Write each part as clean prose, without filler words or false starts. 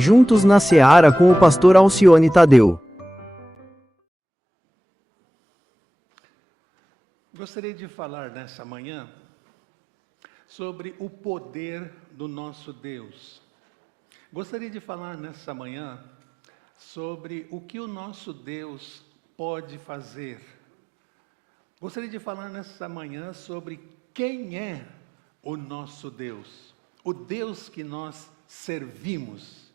Juntos na Seara com o pastor Alcione Tadeu. Gostaria de falar nessa manhã sobre o poder do nosso Deus. Gostaria de falar nessa manhã sobre o que o nosso Deus pode fazer. Gostaria de falar nessa manhã sobre quem é o nosso Deus, o Deus que nós servimos.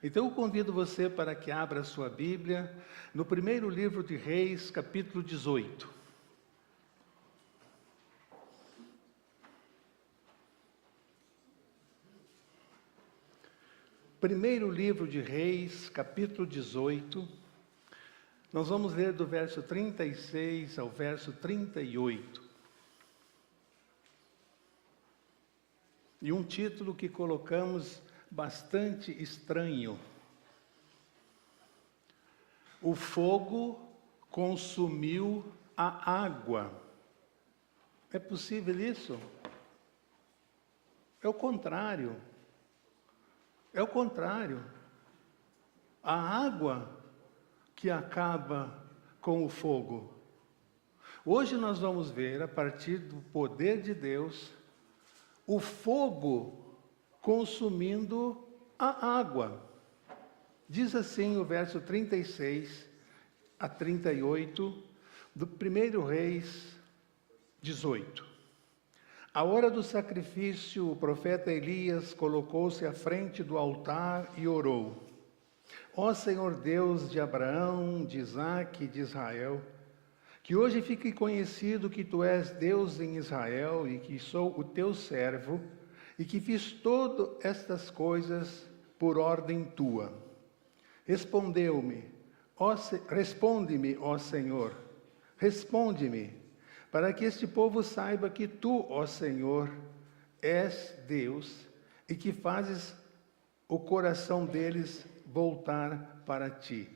Então eu convido você para que abra a sua Bíblia no primeiro livro de Reis, capítulo 18. Primeiro livro de Reis, capítulo 18, nós vamos ler do verso 36 ao verso 38. E um título que colocamos bastante estranho: O fogo consumiu a água. É possível isso? É o contrário. É o contrário. A água que acaba com o fogo. Hoje nós vamos ver, a partir do poder de Deus, o fogo consumindo a água. Diz assim o verso 36 a 38 do 1 Reis 18. À hora do sacrifício, o profeta Elias colocou-se à frente do altar e orou: Ó Senhor Deus de Abraão, de Isaque e de Israel, que hoje fique conhecido que Tu és Deus em Israel e que sou o Teu servo e que fiz todas estas coisas por ordem Tua. Responde-me, ó Senhor, responde-me, para que este povo saiba que Tu, ó Senhor, és Deus e que fazes o coração deles voltar para Ti.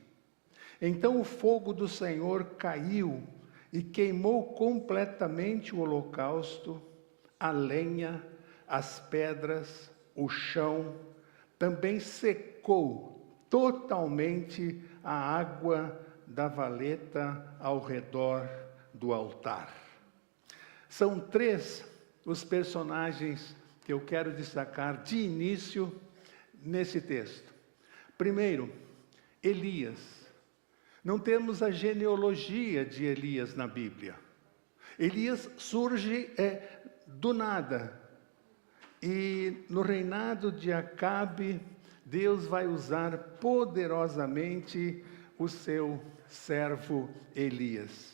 Então o fogo do Senhor caiu e queimou completamente o holocausto, a lenha, as pedras, o chão. Também secou totalmente a água da valeta ao redor do altar. São três os personagens que eu quero destacar de início nesse texto. Primeiro, Elias. Não temos a genealogia de Elias na Bíblia. Elias surge do nada. E no reinado de Acabe, Deus vai usar poderosamente o seu servo Elias.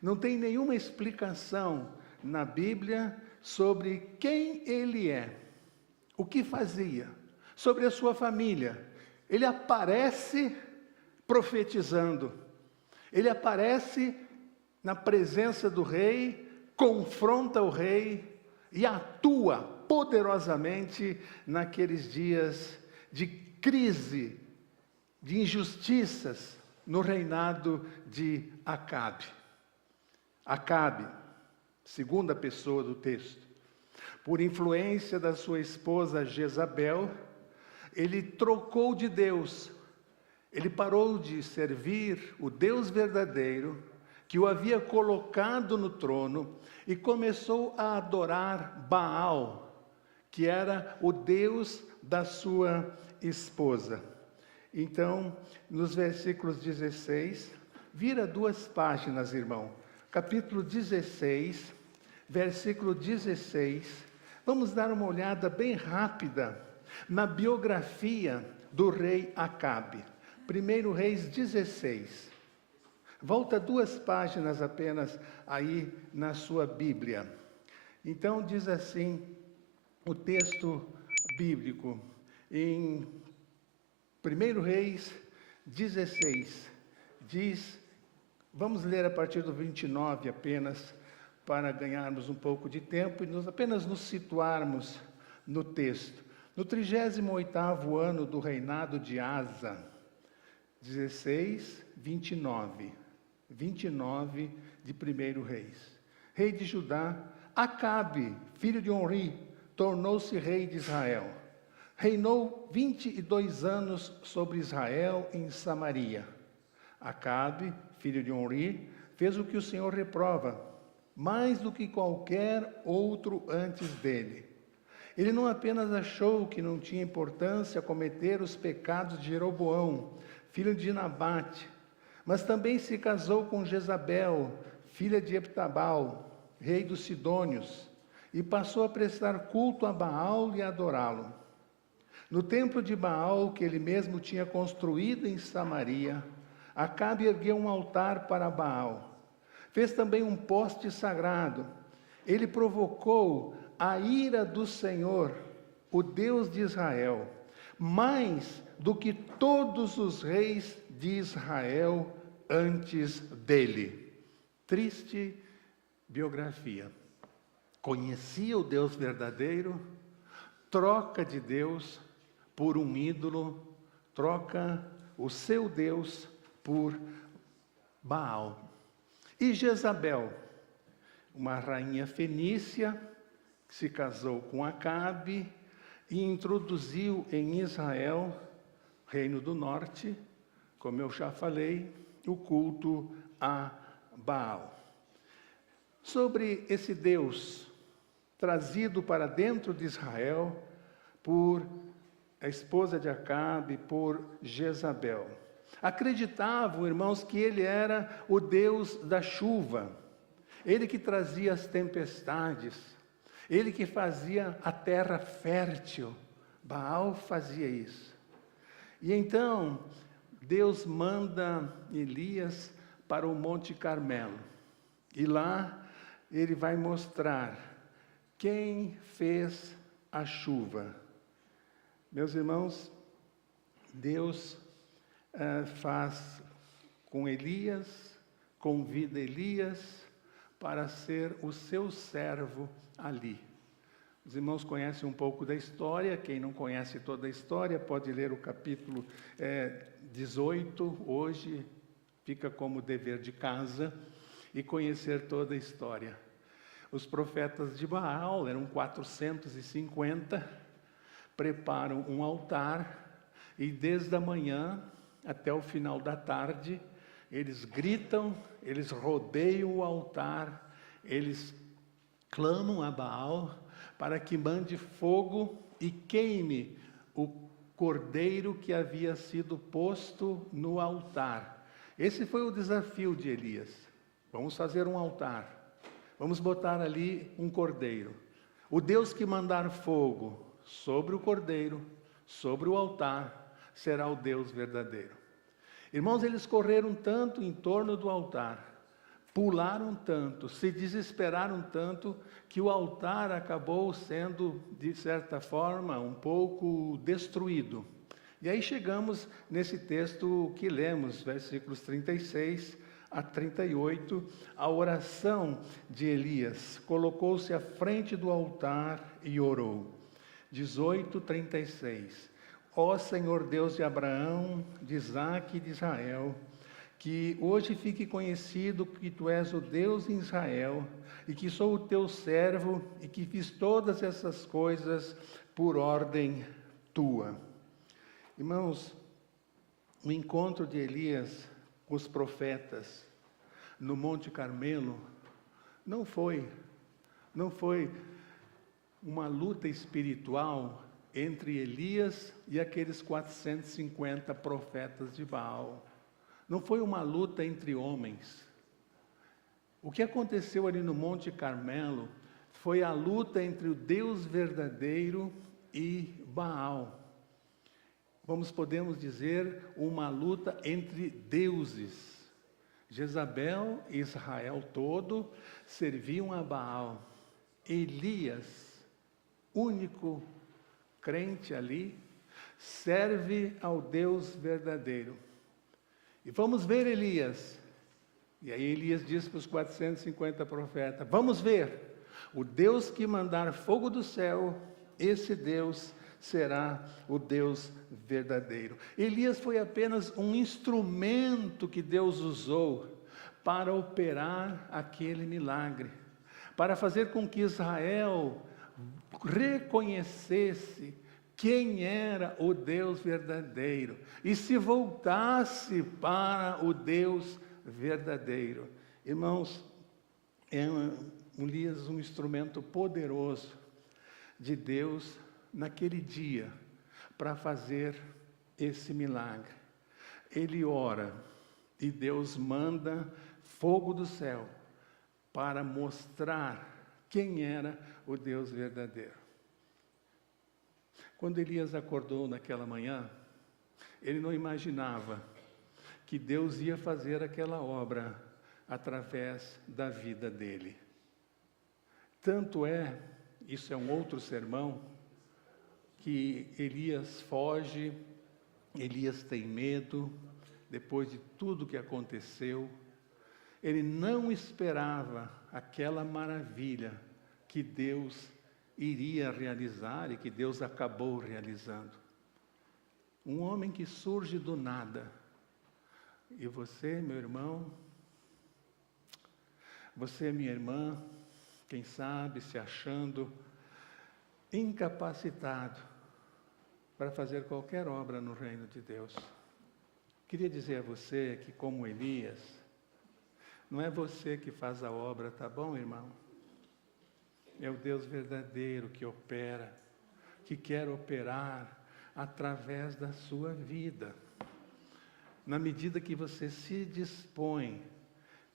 Não tem nenhuma explicação na Bíblia sobre quem ele é, o que fazia, sobre a sua família. Ele aparece profetizando, ele aparece na presença do rei, confronta o rei e atua poderosamente naqueles dias de crise, de injustiças no reinado de Acabe. Acabe, segunda pessoa do texto, por influência da sua esposa Jezabel, ele trocou de Deus. Ele parou de servir o Deus verdadeiro, que o havia colocado no trono, e começou a adorar Baal, que era o Deus da sua esposa. Então, nos versículos 16, vira 2 páginas, irmão. Capítulo 16, versículo 16. Vamos dar uma olhada bem rápida na biografia do rei Acabe. 1 Reis 16. Volta 2 páginas apenas aí na sua Bíblia. Então diz assim o texto bíblico em 1 Reis 16. Diz, vamos ler a partir do 29 apenas, para ganharmos um pouco de tempo e apenas nos situarmos no texto. No 38º ano do reinado de Asa, 16, 29 de 1 Reis. Rei de Judá, Acabe, filho de Onri, tornou-se rei de Israel. Reinou 22 anos sobre Israel em Samaria. Acabe, filho de Onri, fez o que o Senhor reprova, mais do que qualquer outro antes dele. Ele não apenas achou que não tinha importância cometer os pecados de Jeroboão, filho de Nabate, mas também se casou com Jezabel, filha de Eptabal, rei dos Sidônios, e passou a prestar culto a Baal e a adorá-lo. No templo de Baal, que ele mesmo tinha construído em Samaria, Acabe ergueu um altar para Baal. Fez também um poste sagrado. Ele provocou a ira do Senhor, o Deus de Israel, mais do que todos os reis de Israel antes dele. Triste biografia. Conhecia o Deus verdadeiro, troca de Deus por um ídolo, troca o seu Deus por Baal. E Jezabel, uma rainha fenícia, que se casou com Acabe e introduziu em Israel, reino do norte, como eu já falei, o culto a Baal. Sobre esse Deus trazido para dentro de Israel por a esposa de Acabe, por Jezabel. Acreditavam, irmãos, que ele era o Deus da chuva, ele que trazia as tempestades, ele que fazia a terra fértil. Baal fazia isso. E então, Deus manda Elias para o Monte Carmelo. E lá ele vai mostrar quem fez a chuva. Meus irmãos, Deus faz com Elias, convida Elias para ser o seu servo ali. Os irmãos conhecem um pouco da história, quem não conhece toda a história pode ler o capítulo 18, hoje fica como dever de casa, e conhecer toda a história. Os profetas de Baal, eram 450, preparam um altar, e desde a manhã até o final da tarde, eles gritam, eles rodeiam o altar, eles clamam a Baal para que mande fogo e queime o cordeiro que havia sido posto no altar. Esse foi o desafio de Elias. Vamos fazer um altar, vamos botar ali um cordeiro. O Deus que mandar fogo sobre o cordeiro, sobre o altar, será o Deus verdadeiro. Irmãos, eles correram tanto em torno do altar, pularam tanto, se desesperaram tanto, que o altar acabou sendo, de certa forma, um pouco destruído. E aí chegamos nesse texto que lemos, versículos 36 a 38, a oração de Elias. Colocou-se à frente do altar e orou. 18:36. Ó Senhor Deus de Abraão, de Isaque e de Israel, que hoje fique conhecido que Tu és o Deus em Israel, e que sou o Teu servo, e que fiz todas essas coisas por ordem Tua. Irmãos, o encontro de Elias com os profetas no Monte Carmelo não foi uma luta espiritual entre Elias e aqueles 450 profetas de Baal. Não foi uma luta entre homens. O que aconteceu ali no Monte Carmelo foi a luta entre o Deus verdadeiro e Baal. Podemos dizer, uma luta entre deuses. Jezabel e Israel todo serviam a Baal. Elias, único crente ali, serve ao Deus verdadeiro. E vamos ver Elias. E aí Elias diz para os 450 profetas, vamos ver, o Deus que mandar fogo do céu, esse Deus será o Deus verdadeiro. Elias foi apenas um instrumento que Deus usou para operar aquele milagre, para fazer com que Israel reconhecesse quem era o Deus verdadeiro e se voltasse para o Deus verdadeiro. Irmãos, Elias, um instrumento poderoso de Deus naquele dia para fazer esse milagre. Ele ora e Deus manda fogo do céu para mostrar quem era o Deus verdadeiro. Quando Elias acordou naquela manhã, ele não imaginava que Deus ia fazer aquela obra através da vida dele. Tanto é, isso é um outro sermão, que Elias foge, Elias tem medo, depois de tudo que aconteceu. Ele não esperava aquela maravilha que Deus iria realizar e que Deus acabou realizando. Um homem que surge do nada. E você, meu irmão, você, minha irmã, quem sabe se achando incapacitado para fazer qualquer obra no reino de Deus. Queria dizer a você que, como Elias, não é você que faz a obra, tá bom, irmão? É o Deus verdadeiro que opera, que quer operar através da sua vida. Na medida que você se dispõe,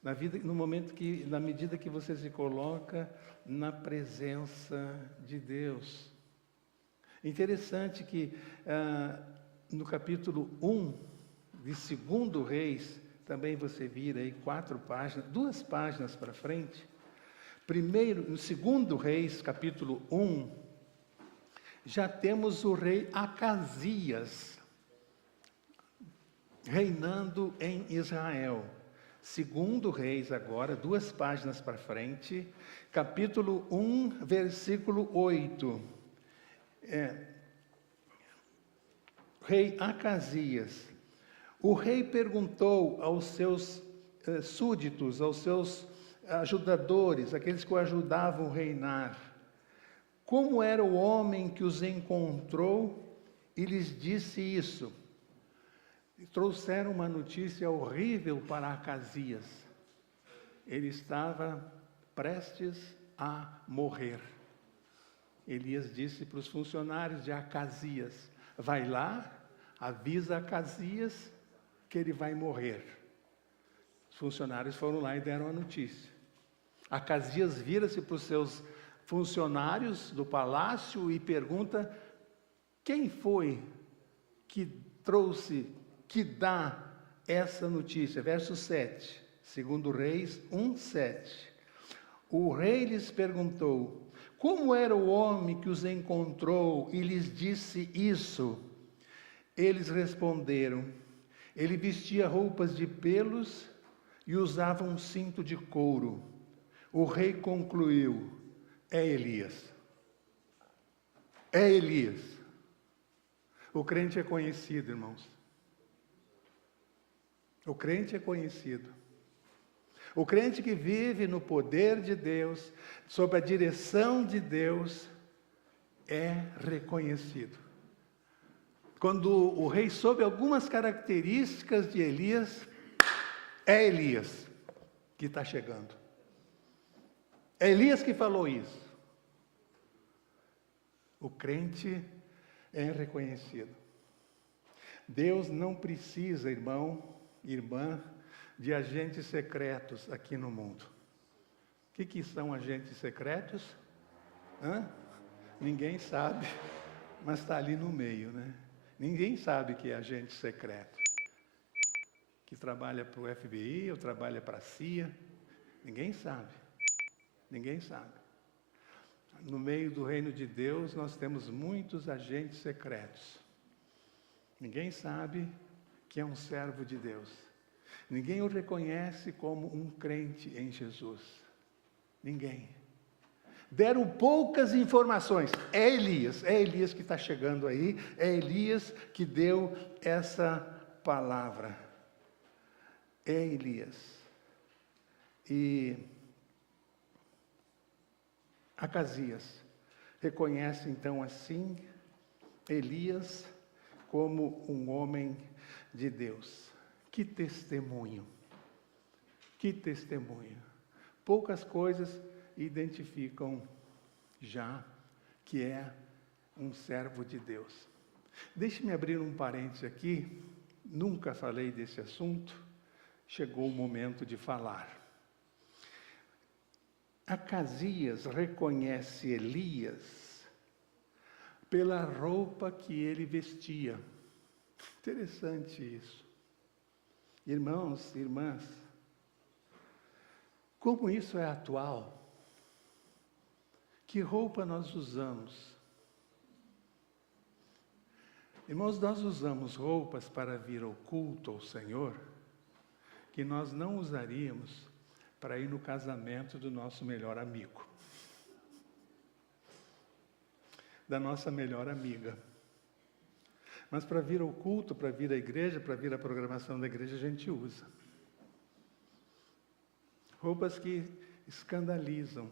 na medida que você se coloca na presença de Deus. Interessante que no capítulo 1 de 2 Reis, também você vira aí 2 páginas para frente. Primeiro, no 2 Reis, capítulo 1, já temos o rei Acasias reinando em Israel. 2 Reis agora, 2 páginas para frente, capítulo 1, versículo 8. Rei Acasias. O rei perguntou aos seus súditos, aos seus ajudadores, aqueles que o ajudavam a reinar, como era o homem que os encontrou e lhes disse isso. E trouxeram uma notícia horrível para Acasias. Ele estava prestes a morrer. Elias disse para os funcionários de Acasias: vai lá, avisa Acasias que ele vai morrer. Os funcionários foram lá e deram a notícia. Acasias vira-se para os seus funcionários do palácio e pergunta: quem foi que trouxe, que dá essa notícia? Verso 7, 2 Reis 1, 7. O rei lhes perguntou: como era o homem que os encontrou e lhes disse isso? Eles responderam: ele vestia roupas de pelos e usava um cinto de couro. O rei concluiu: é Elias. É Elias. O crente é conhecido, irmãos. O crente é conhecido. O crente que vive no poder de Deus, sob a direção de Deus, é reconhecido. Quando o rei soube algumas características de Elias, é Elias que está chegando. É Elias que falou isso. O crente é reconhecido. Deus não precisa, irmão, irmã, de agentes secretos aqui no mundo. O que são agentes secretos? Ninguém sabe, mas está ali no meio, né? Ninguém sabe que é agente secreto. Que trabalha para o FBI ou trabalha para a CIA. Ninguém sabe. Ninguém sabe. No meio do reino de Deus, nós temos muitos agentes secretos. Ninguém sabe que é um servo de Deus. Ninguém o reconhece como um crente em Jesus. Ninguém. Deram poucas informações. É Elias que está chegando aí. É Elias que deu essa palavra. É Elias. E Acasias reconhece então assim Elias como um homem de Deus. Que testemunho! Que testemunho! Poucas coisas identificam já que é um servo de Deus. Deixe-me abrir um parênteses aqui. Nunca falei desse assunto. Chegou o momento de falar. Acasias reconhece Elias pela roupa que ele vestia. Interessante isso. Irmãos, irmãs, como isso é atual? Que roupa nós usamos? Irmãos, nós usamos roupas para vir ao culto ao Senhor que nós não usaríamos para ir no casamento do nosso melhor amigo, da nossa melhor amiga. Mas para vir ao culto, para vir à igreja, para vir à programação da igreja, a gente usa. Roupas que escandalizam,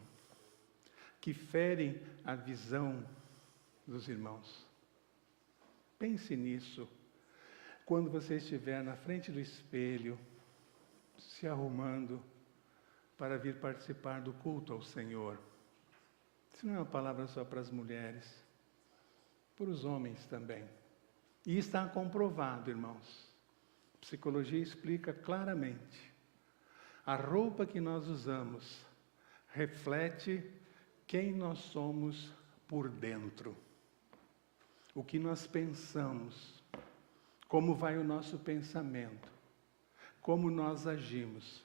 que ferem a visão dos irmãos. Pense nisso. Quando você estiver na frente do espelho, se arrumando para vir participar do culto ao Senhor. Isso não é uma palavra só para as mulheres, para os homens também. E está comprovado, irmãos. A psicologia explica claramente. A roupa que nós usamos reflete quem nós somos por dentro. O que nós pensamos, como vai o nosso pensamento, como nós agimos.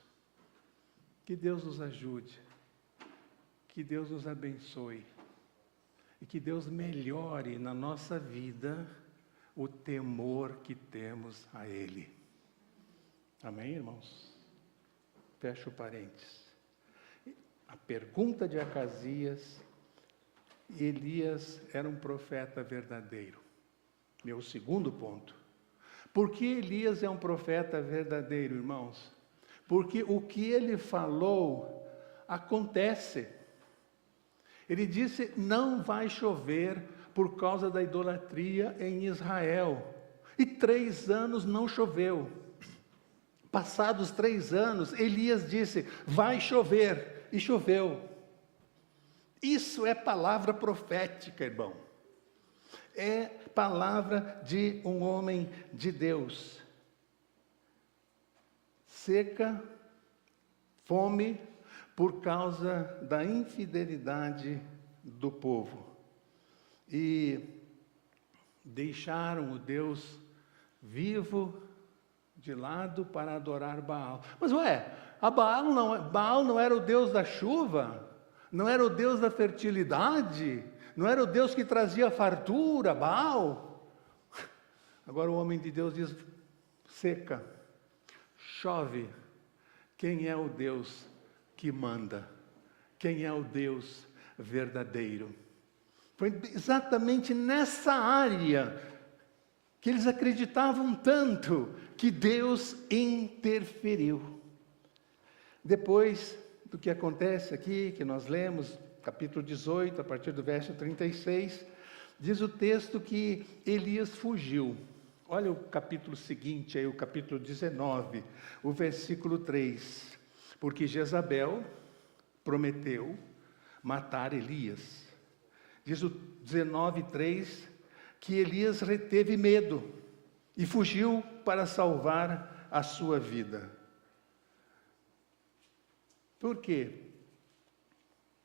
Que Deus nos ajude, que Deus nos abençoe e que Deus melhore na nossa vida o temor que temos a Ele. Amém, irmãos? Fecha o parênteses. A pergunta de Acasias: Elias era um profeta verdadeiro. Meu segundo ponto. Por que Elias é um profeta verdadeiro, irmãos? Porque o que ele falou acontece. Ele disse: não vai chover por causa da idolatria em Israel. E 3 anos não choveu. Passados 3 anos, Elias disse: vai chover. E choveu. Isso é palavra profética, irmão. É palavra de um homem de Deus. Seca, fome, por causa da infidelidade do povo. E deixaram o Deus vivo de lado para adorar Baal. Mas Baal não era o Deus da chuva? Não era o Deus da fertilidade? Não era o Deus que trazia fartura, Baal? Agora o homem de Deus diz: seca, chove. Quem é o Deus que manda? Quem é o Deus verdadeiro? Foi exatamente nessa área que eles acreditavam tanto que Deus interferiu. Depois do que acontece aqui, que nós lemos, capítulo 18, a partir do verso 36, diz o texto que Elias fugiu. Olha o capítulo seguinte, aí, o capítulo 19, o versículo 3. Porque Jezabel prometeu matar Elias. Diz o 19:3 que Elias reteve medo e fugiu para salvar a sua vida. Por quê?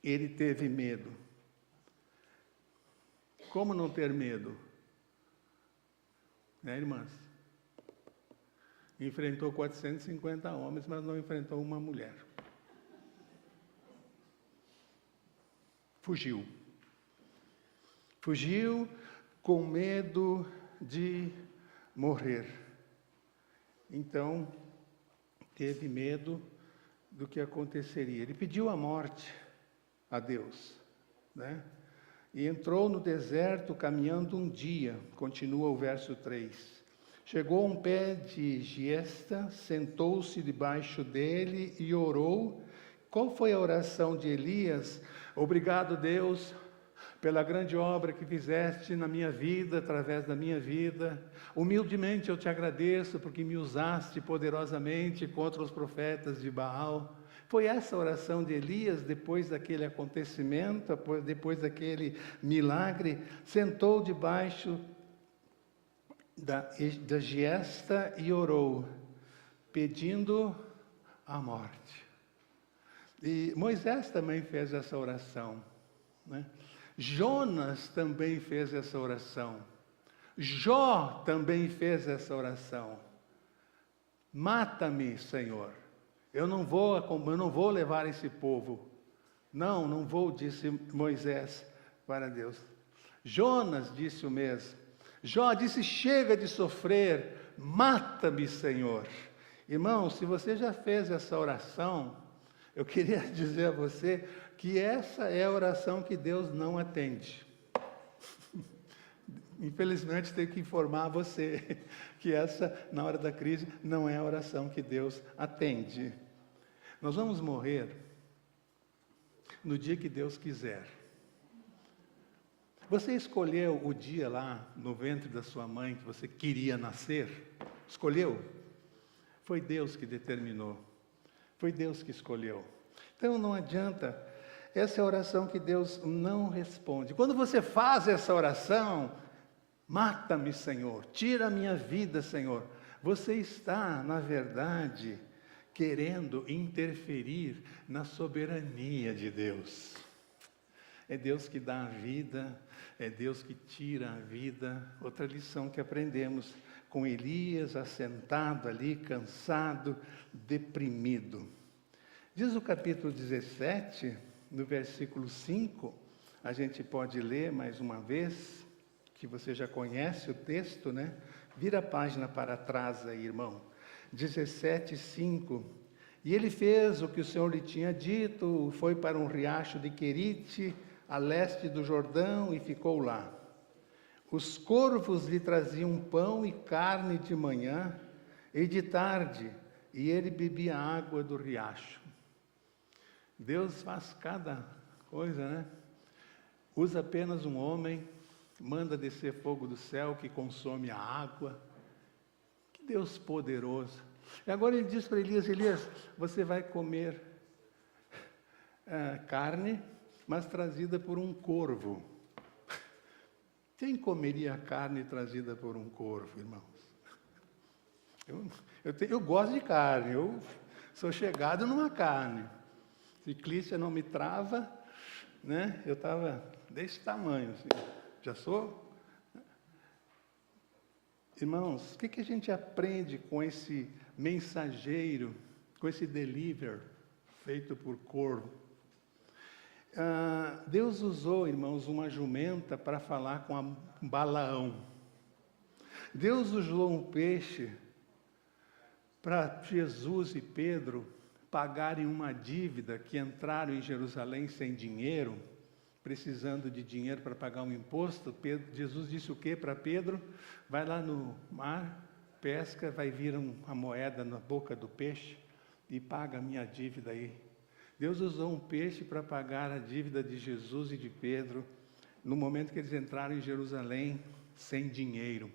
Ele teve medo. Como não ter medo? Né, irmãs? Enfrentou 450 homens, mas não enfrentou uma mulher. Fugiu. Fugiu com medo de morrer. Então, teve medo do que aconteceria. Ele pediu a morte a Deus, né? E entrou no deserto caminhando um dia, continua o verso 3. Chegou a um pé de giesta, sentou-se debaixo dele e orou. Qual foi a oração de Elias? Obrigado, Deus, pela grande obra que fizeste na minha vida, através da minha vida. Humildemente eu te agradeço porque me usaste poderosamente contra os profetas de Baal. Foi essa oração de Elias, depois daquele acontecimento, depois daquele milagre, sentou debaixo da giesta e orou, pedindo a morte. E Moisés também fez essa oração, né? Jonas também fez essa oração. Jó também fez essa oração. Mata-me, Senhor. Eu não vou levar esse povo. Não vou, disse Moisés para Deus. Jonas disse o mesmo. Jó disse, chega de sofrer, mata-me, Senhor. Irmão, se você já fez essa oração, eu queria dizer a você que essa é a oração que Deus não atende. Infelizmente, tenho que informar você que essa, na hora da crise, não é a oração que Deus atende. Nós vamos morrer no dia que Deus quiser. Você escolheu o dia lá no ventre da sua mãe que você queria nascer? Escolheu? Foi Deus que determinou. Foi Deus que escolheu. Então não adianta. Essa é a oração que Deus não responde. Quando você faz essa oração, mata-me, Senhor, tira a minha vida, Senhor. Você está, na verdade, querendo interferir na soberania de Deus. É Deus que dá a vida, é Deus que tira a vida. Outra lição que aprendemos com Elias, assentado ali, cansado, deprimido. Diz o capítulo 17, no versículo 5, a gente pode ler mais uma vez, que você já conhece o texto, né? Vira a página para trás aí, irmão. 17, 5. E ele fez o que o Senhor lhe tinha dito, foi para um riacho de Querite, a leste do Jordão, e ficou lá. Os corvos lhe traziam pão e carne de manhã e de tarde, e ele bebia água do riacho. Deus faz cada coisa, né? Usa apenas um homem, manda descer fogo do céu que consome a água. Que Deus poderoso. E agora ele diz para Elias, Elias, você vai comer carne, mas trazida por um corvo. Quem comeria a carne trazida por um corvo, irmãos? Eu gosto de carne, eu sou chegado numa carne. Ciclista não me trava, né? Eu estava desse tamanho, assim. Já sou? Irmãos, o que a gente aprende com esse mensageiro, com esse deliver feito por corvo? Deus usou, irmãos, uma jumenta para falar com Balaão. Deus usou um peixe para Jesus e Pedro pagarem uma dívida, que entraram em Jerusalém sem dinheiro, precisando de dinheiro para pagar um imposto. Jesus disse o quê para Pedro? Vai lá no mar, pesca, vai vir uma moeda na boca do peixe e paga a minha dívida aí. Deus usou um peixe para pagar a dívida de Jesus e de Pedro, no momento que eles entraram em Jerusalém sem dinheiro.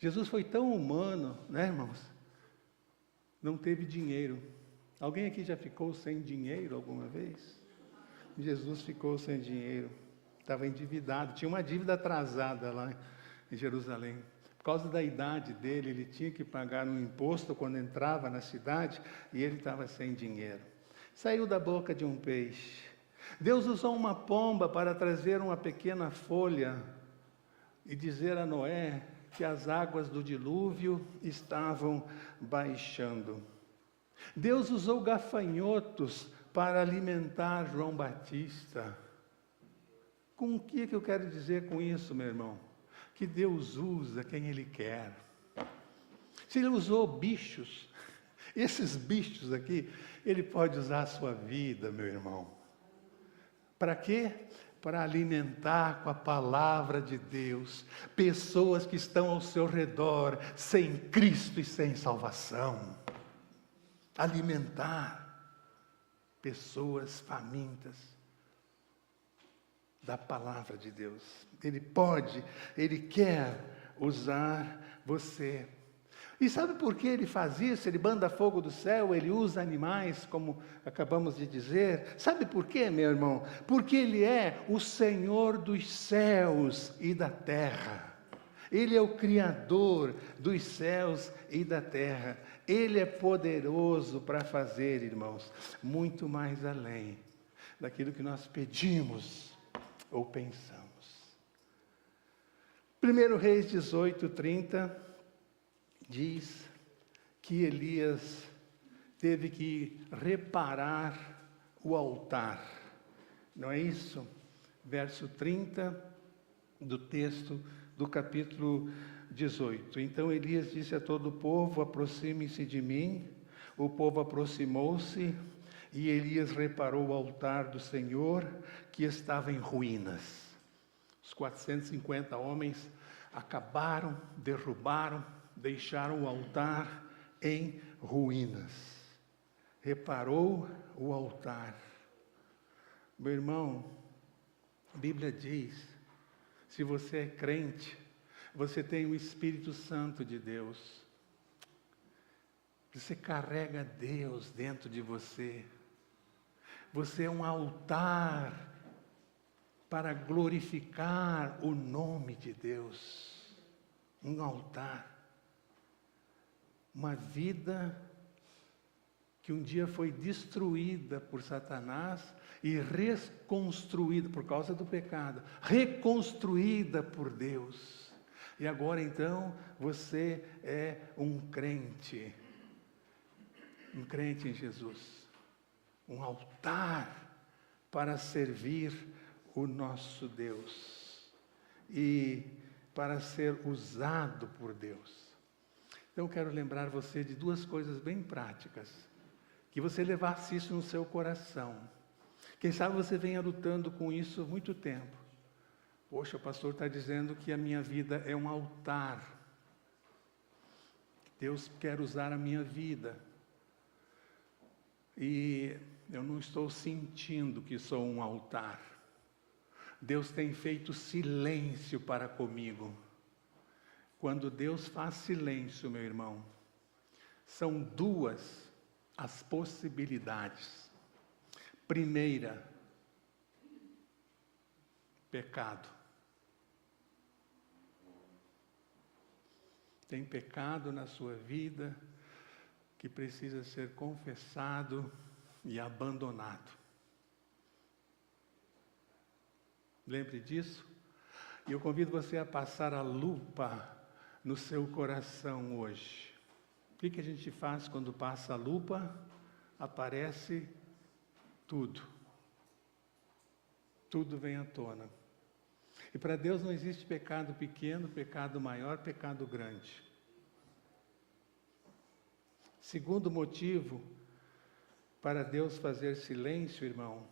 Jesus foi tão humano, né, irmãos? Não teve dinheiro. Alguém aqui já ficou sem dinheiro alguma vez? Jesus ficou sem dinheiro, estava endividado, tinha uma dívida atrasada lá em Jerusalém. Por causa da idade dele, ele tinha que pagar um imposto quando entrava na cidade e ele estava sem dinheiro. Saiu da boca de um peixe. Deus usou uma pomba para trazer uma pequena folha e dizer a Noé que as águas do dilúvio estavam baixando. Deus usou gafanhotos para alimentar João Batista. Com o que eu quero dizer com isso, meu irmão? Que Deus usa quem Ele quer. Se Ele usou bichos, esses bichos aqui, Ele pode usar a sua vida, meu irmão. Para quê? Para alimentar com a palavra de Deus pessoas que estão ao seu redor sem Cristo e sem salvação. Alimentar pessoas famintas. da palavra de Deus. Ele pode, Ele quer usar você. E sabe por que Ele faz isso? Ele manda fogo do céu, Ele usa animais, como acabamos de dizer. Sabe por quê, meu irmão? Porque Ele é o Senhor dos céus e da terra. Ele é o Criador dos céus e da terra. Ele é poderoso para fazer, irmãos, muito mais além daquilo que nós pedimos ou pensamos. 1 Reis 18:30 diz que Elias teve que reparar o altar. Não é isso? Verso 30 do texto do capítulo 18. Então Elias disse a todo o povo: aproxime-se de mim. O povo aproximou-se e Elias reparou o altar do Senhor, que estava em ruínas. Os 450 homens acabaram, derrubaram, deixaram o altar em ruínas. Reparou o altar. Meu irmão, a Bíblia diz, se você é crente, você tem o Espírito Santo de Deus. Você carrega Deus dentro de você. Você é um altar para glorificar o nome de Deus. Um altar. Uma vida que um dia foi destruída por Satanás e reconstruída por causa do pecado, reconstruída por Deus. E agora então você é um crente em Jesus, um altar para servir o nosso Deus e para ser usado por Deus. Então, eu quero lembrar você de duas coisas bem práticas, que você levasse isso no seu coração. Quem sabe você venha lutando com isso há muito tempo. Poxa, o pastor está dizendo que a minha vida é um altar. Deus quer usar a minha vida. E eu não estou sentindo que sou um altar. Deus tem feito silêncio para comigo. Quando Deus faz silêncio, meu irmão, são duas as possibilidades. Primeira, pecado. Tem pecado na sua vida que precisa ser confessado e abandonado. Lembre disso? E eu convido você a passar a lupa no seu coração hoje. O que a gente faz quando passa a lupa? Aparece tudo. Tudo vem à tona. E para Deus não existe pecado pequeno, pecado maior, pecado grande. Segundo motivo para Deus fazer silêncio, irmão,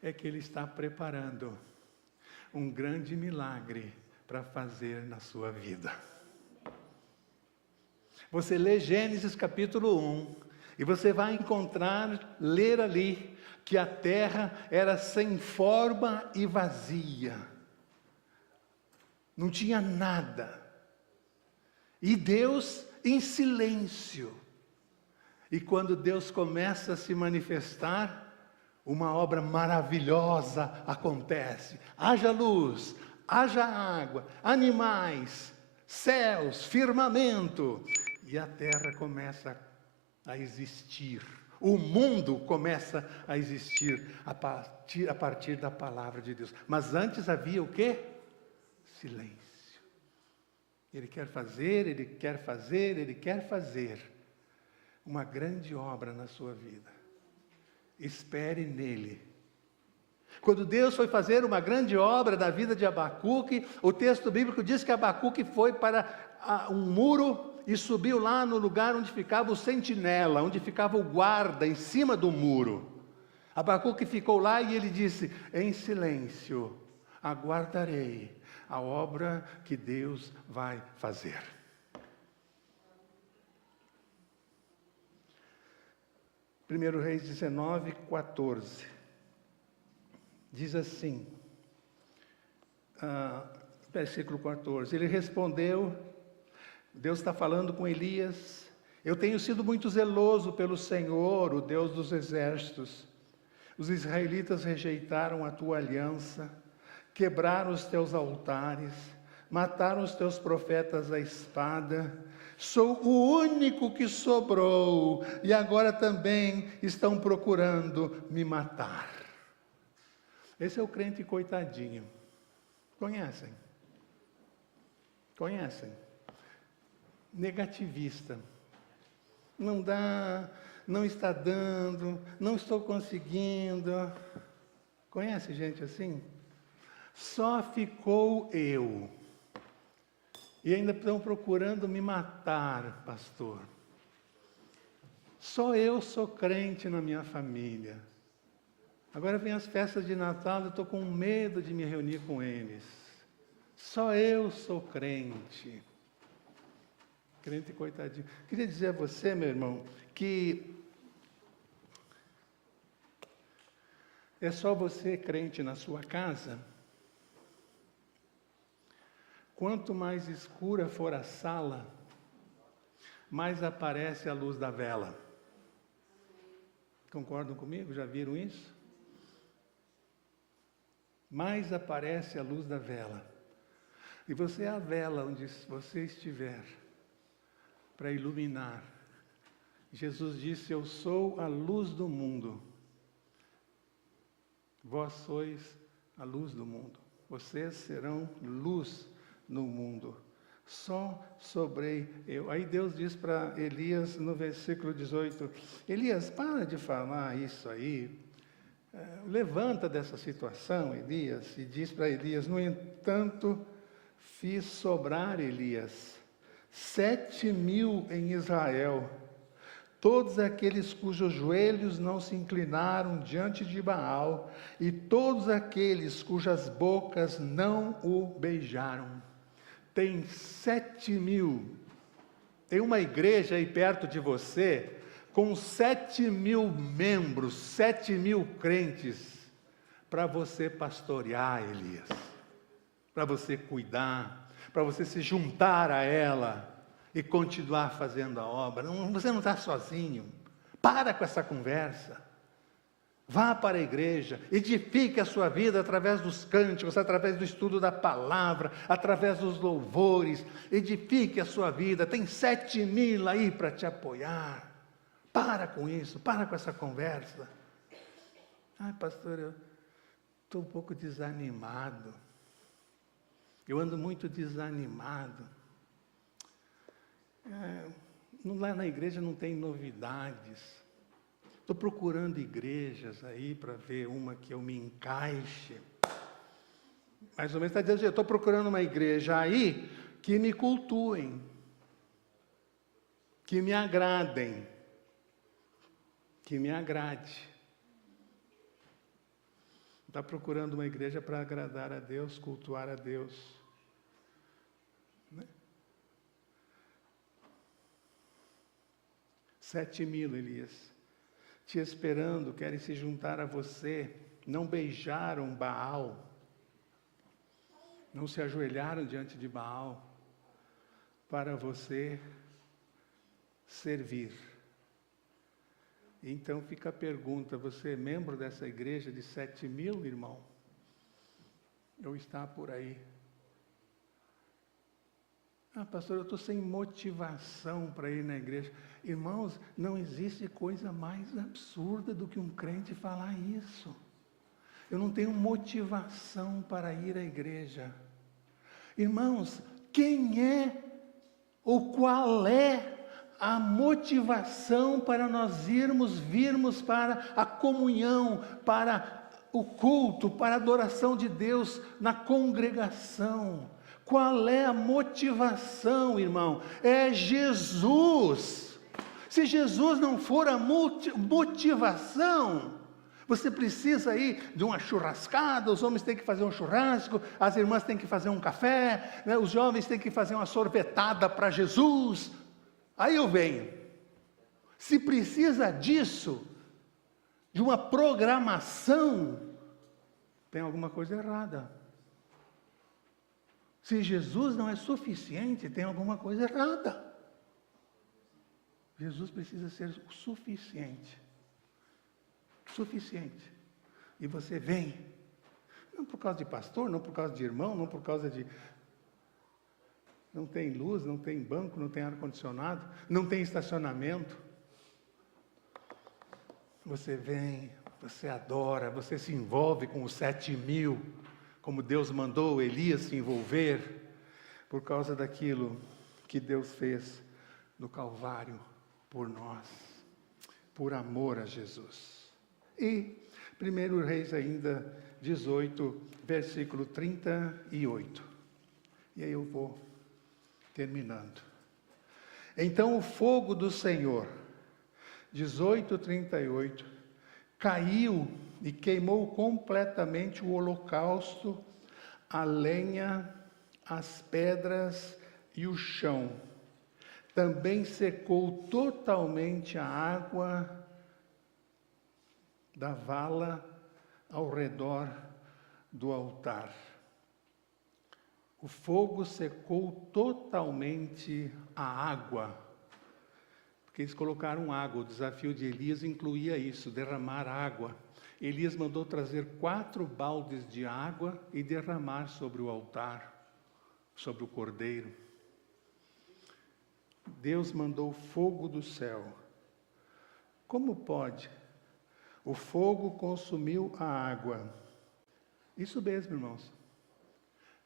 é que Ele está preparando um grande milagre para fazer na sua vida. Você lê Gênesis capítulo 1 e você vai ler ali que a terra era sem forma e vazia. Não tinha nada. E Deus em silêncio. E quando Deus começa a se manifestar, uma obra maravilhosa acontece. Haja luz, haja água, animais, céus, firmamento. E a terra começa a existir. O mundo começa a existir a partir da palavra de Deus. Mas antes havia o quê? Silêncio. Ele quer fazer, Ele quer fazer, Ele quer fazer uma grande obra na sua vida. Espere nele. Quando Deus foi fazer uma grande obra da vida de Abacuque, o texto bíblico diz que Abacuque foi para um muro e subiu lá no lugar onde ficava o sentinela, onde ficava o guarda, em cima do muro. Abacuque ficou lá e ele disse: em silêncio, aguardarei a obra que Deus vai fazer. Primeiro Reis 19:14 diz assim: versículo 14. Ele respondeu, Deus está falando com Elias: eu tenho sido muito zeloso pelo Senhor, o Deus dos exércitos. Os israelitas rejeitaram a tua aliança, quebraram os teus altares, mataram os teus profetas à espada. Sou o único que sobrou, e agora também estão procurando me matar. Esse é o crente coitadinho. Conhecem? Conhecem? Negativista. Não dá, não está dando, não estou conseguindo. Conhece gente assim? Só ficou eu. E ainda estão procurando me matar, pastor. Só eu sou crente na minha família. Agora vem as festas de Natal, eu estou com medo de me reunir com eles. Só eu sou crente. Crente coitadinho. Queria dizer a você, meu irmão, que é só você crente na sua casa. Quanto mais escura for a sala, mais aparece a luz da vela. Concordam comigo? Já viram isso? Mais aparece a luz da vela. E você é a vela onde você estiver, para iluminar. Jesus disse: eu sou a luz do mundo. Vós sois a luz do mundo. Vocês serão luz no mundo. Só sobrei eu. Aí Deus diz para Elias no versículo 18: Elias, para de falar isso aí. Levanta dessa situação, Elias. E diz para Elias: no entanto, fiz sobrar, Elias, 7.000 em Israel, todos aqueles cujos joelhos não se inclinaram diante de Baal, e todos aqueles cujas bocas não o beijaram. Tem 7.000. Tem uma igreja aí perto de você, com 7.000 membros, 7.000 crentes, para você pastorear, Elias, para você cuidar, para você se juntar a ela e continuar fazendo a obra. Você não está sozinho. Para com essa conversa. Vá para a igreja, edifique a sua vida através dos cânticos, através do estudo da palavra, através dos louvores. Edifique a sua vida. Tem 7.000 aí para te apoiar. Para com isso, para com essa conversa. Ai, pastor, eu estou um pouco desanimado. Eu ando muito desanimado. Lá na igreja não tem novidades. Estou procurando igrejas aí para ver uma que eu me encaixe. Mais ou menos está dizendo: eu estou procurando uma igreja aí que me cultuem, que me agradem, que me agrade. Está procurando uma igreja para agradar a Deus, cultuar a Deus. 7.000, Elias, te esperando, querem se juntar a você, não beijaram Baal, não se ajoelharam diante de Baal, para você servir. Então fica a pergunta: você é membro dessa igreja de 7.000, irmão? Ou está por aí? Ah, pastor, eu estou sem motivação para ir na igreja. Irmãos, não existe coisa mais absurda do que um crente falar isso. Eu não tenho motivação para ir à igreja. Irmãos, quem é ou qual é a motivação para nós virmos para a comunhão, para o culto, para a adoração de Deus na congregação? Qual é a motivação, irmão? É Jesus. Se Jesus não for a motivação, você precisa ir de uma churrascada, os homens têm que fazer um churrasco, as irmãs têm que fazer um café, né? Os jovens têm que fazer uma sorvetada para Jesus. Aí eu venho. Se precisa disso, de uma programação, tem alguma coisa errada. Se Jesus não é suficiente, tem alguma coisa errada. Jesus precisa ser o suficiente. Suficiente. E você vem, não por causa de pastor, não por causa de irmão, não por causa de... Não tem luz, não tem banco, não tem ar-condicionado, não tem estacionamento. Você vem, você adora, você se envolve com os 7.000, como Deus mandou Elias se envolver, por causa daquilo que Deus fez no Calvário por nós, por amor a Jesus. E 1 Reis ainda 18, versículo 38. E aí eu vou terminando. Então o fogo do Senhor, 18:38, caiu e queimou completamente o holocausto, a lenha, as pedras e o chão. Também secou totalmente a água da vala ao redor do altar. O fogo secou totalmente a água, porque eles colocaram água. O desafio de Elias incluía isso, derramar água. Elias mandou trazer 4 baldes de água e derramar sobre o altar, sobre o cordeiro. Deus mandou fogo do céu. Como pode? O fogo consumiu a água. Isso mesmo, irmãos.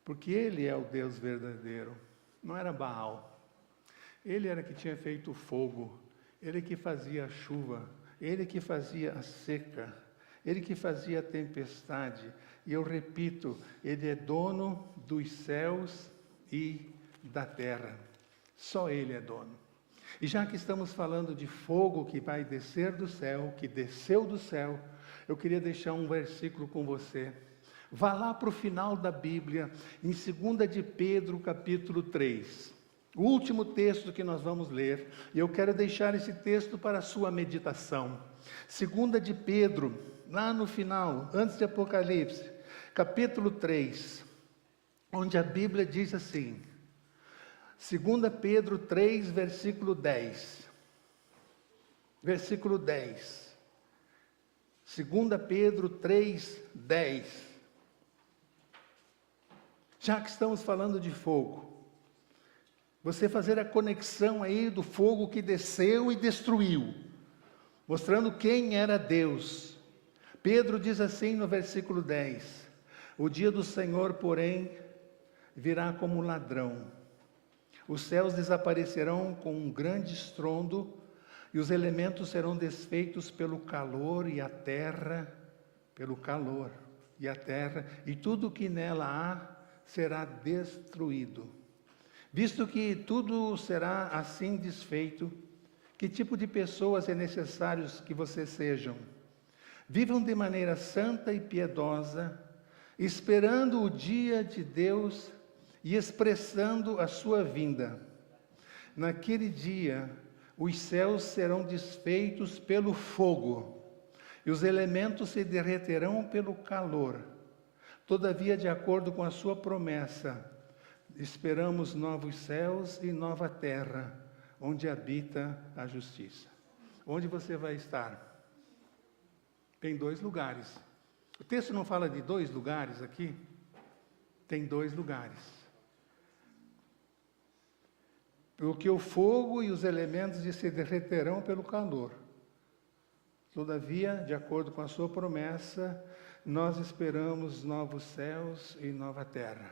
Porque Ele é o Deus verdadeiro. Não era Baal. Ele era que tinha feito o fogo. Ele que fazia a chuva. Ele que fazia a seca. Ele que fazia a tempestade. E eu repito, Ele é dono dos céus e da terra. Só Ele é dono. E já que estamos falando de fogo que vai descer do céu, que desceu do céu, eu queria deixar um versículo com você. Vá lá para o final da Bíblia, em 2 de Pedro, capítulo 3. O último texto que nós vamos ler, e eu quero deixar esse texto para a sua meditação. 2 de Pedro, lá no final, antes de Apocalipse, capítulo 3, onde a Bíblia diz assim, 2 Pedro 3, versículo 10. Versículo 10. 2 Pedro 3, 10. Já que estamos falando de fogo, você fazer a conexão aí do fogo que desceu e destruiu, mostrando quem era Deus. Pedro diz assim no versículo 10, o dia do Senhor, porém, virá como ladrão. Os céus desaparecerão com um grande estrondo, e os elementos serão desfeitos pelo calor e a terra, pelo calor e a terra, e tudo que nela há será destruído. Visto que tudo será assim desfeito, que tipo de pessoas é necessário que vocês sejam? Vivam de maneira santa e piedosa, esperando o dia de Deus e expressando a sua vinda. Naquele dia, os céus serão desfeitos pelo fogo, e os elementos se derreterão pelo calor. Todavia, de acordo com a sua promessa, esperamos novos céus e nova terra, onde habita a justiça. Onde você vai estar? Tem 2 lugares. O texto não fala de 2 lugares aqui? Tem 2 lugares. Porque o fogo e os elementos se derreterão pelo calor. Todavia, de acordo com a sua promessa, nós esperamos novos céus e nova terra.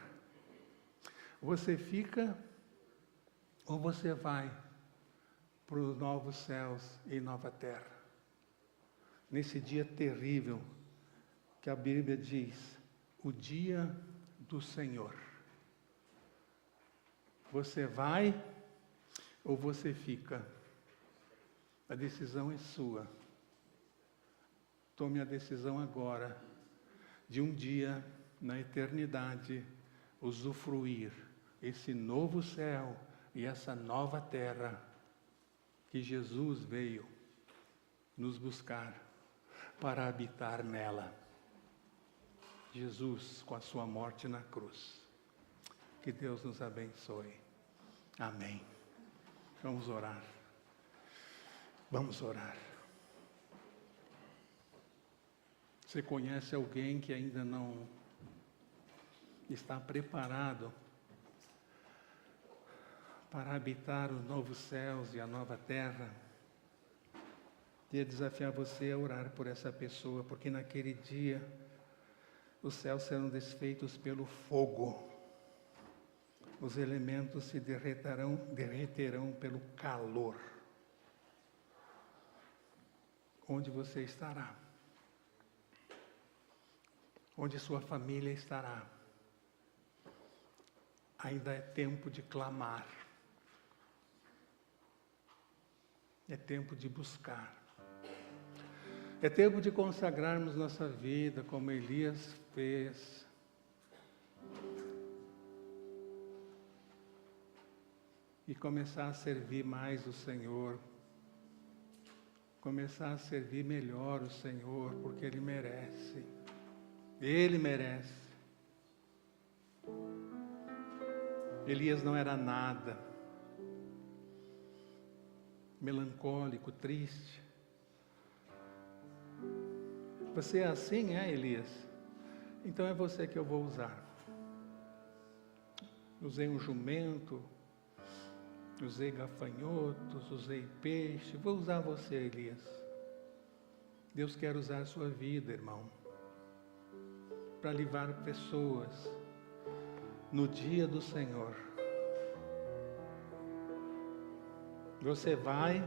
Você fica ou você vai para os novos céus e nova terra? Nesse dia terrível que a Bíblia diz, o dia do Senhor. Você vai ou você fica? A decisão é sua. Tome a decisão agora de um dia na eternidade usufruir esse novo céu e essa nova terra que Jesus veio nos buscar para habitar nela. Jesus com a sua morte na cruz. Que Deus nos abençoe. Amém. Vamos orar. Vamos orar. Você conhece alguém que ainda não está preparado para habitar os novos céus e a nova terra? Queria desafiar você a orar por essa pessoa, porque naquele dia os céus serão desfeitos pelo fogo. Os elementos se derreterão pelo calor. Onde você estará? Onde sua família estará? Ainda é tempo de clamar. É tempo de buscar. É tempo de consagrarmos nossa vida como Elias fez. E começar a servir mais o Senhor. Começar a servir melhor o Senhor, porque Ele merece. Ele merece. Elias não era nada. Melancólico, triste. Você é assim, Elias? Então é você que eu vou usar. Usei um jumento, usei gafanhotos, usei peixe. Vou usar você, Elias. Deus quer usar a sua vida, irmão, para livrar pessoas no dia do Senhor. Você vai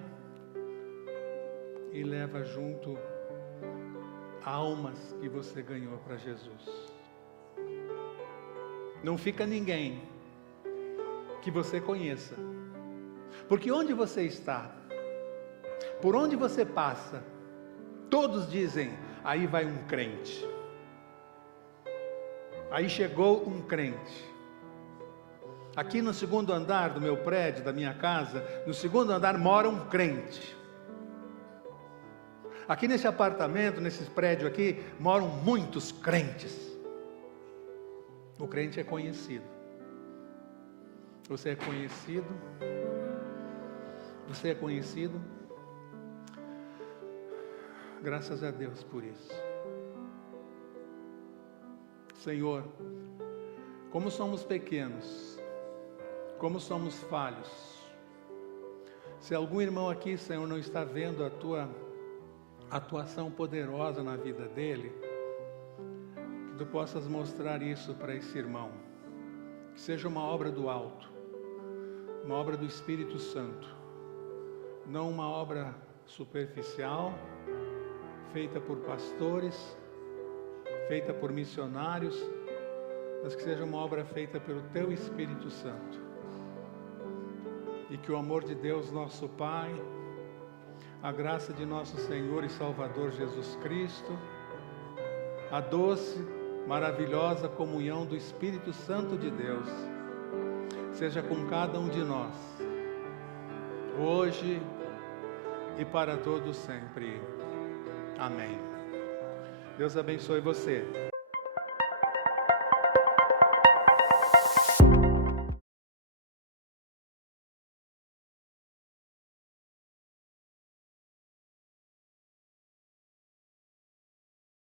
e leva junto almas que você ganhou para Jesus. Não fica ninguém que você conheça. Porque onde você está, por onde você passa, todos dizem, aí vai um crente. Aí chegou um crente. Aqui no segundo andar do meu prédio, da minha casa, no segundo andar mora um crente. Aqui nesse apartamento, nesse prédio aqui, moram muitos crentes. O crente é conhecido. Você é conhecido? Você é conhecido? Graças a Deus por isso. Senhor, como somos pequenos, como somos falhos. Se algum irmão aqui, Senhor, não está vendo a Tua atuação poderosa na vida dele, que Tu possas mostrar isso para esse irmão. Que seja uma obra do alto, uma obra do Espírito Santo, não uma obra superficial, feita por pastores, feita por missionários, mas que seja uma obra feita pelo Teu Espírito Santo. E que o amor de Deus, nosso Pai, a graça de nosso Senhor e Salvador Jesus Cristo, a doce, maravilhosa comunhão do Espírito Santo de Deus, seja com cada um de nós, hoje e para todos sempre. Amém. Deus abençoe você.